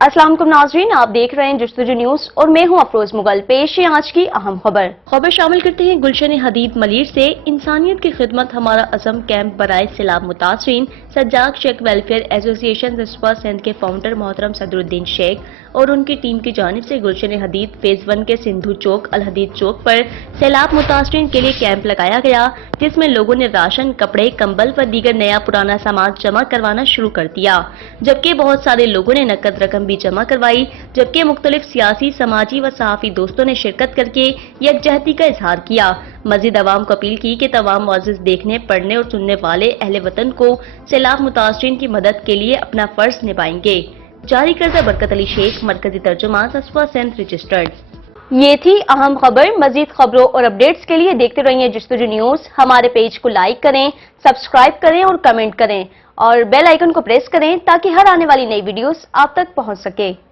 अस्सलाम वालेकुम नाज़रीन, आप देख रहे हैं जस्तुजू न्यूज और मैं हूं अफरोज मुगल। पेश है आज की अहम खबर शामिल करते हैं। गुलशन हदीद मलिर से इंसानियत की खिदमत हमारा अज़म कैंप बराए सैलाब मुतासरीन सज्जाद शेख वेलफेयर एसोसिएशन रिस्वा सिंध के फाउंडर मोहतरम सदरुद्दीन शेख और उनकी टीम की जानिब से गुलशन हदीद फेज 1 के सिंधु चौक अल हदीद चौक पर सैलाब मुतासरीन के लिए कैंप लगाया गया, जिसमें लोगों ने राशन, कपड़े, कंबल व दीगर नया पुराना सामान जमा करवाना शुरू कर दिया, जबकि बहुत सारे लोगों ने नकद रकम भी जमा करवाई। जबकि मुख्तलिफ सियासी, समाजी व सहाफी दोस्तों ने शिरकत करके यकजहती का इजहार किया। मजीद अवाम को अपील की कि तमाम मुअज़्ज़िज़ देखने, पढ़ने और सुनने वाले अहले वतन को सैलाब मुतासरीन की मदद के लिए अपना फर्ज निभाएंगे। जारी करदा बरकत अली शेख, मरकजी तर्जुमान रिस्वा सिंध रजिस्टर्ड। ये थी अहम खबर। मजीद खबरों और अपडेट्स के लिए देखते रहिए जस्तुजू न्यूज। हमारे पेज को लाइक करें, सब्सक्राइब करें और कमेंट करें और बेल आइकन को प्रेस करें ताकि हर आने वाली नई वीडियोस आप तक पहुंच सके।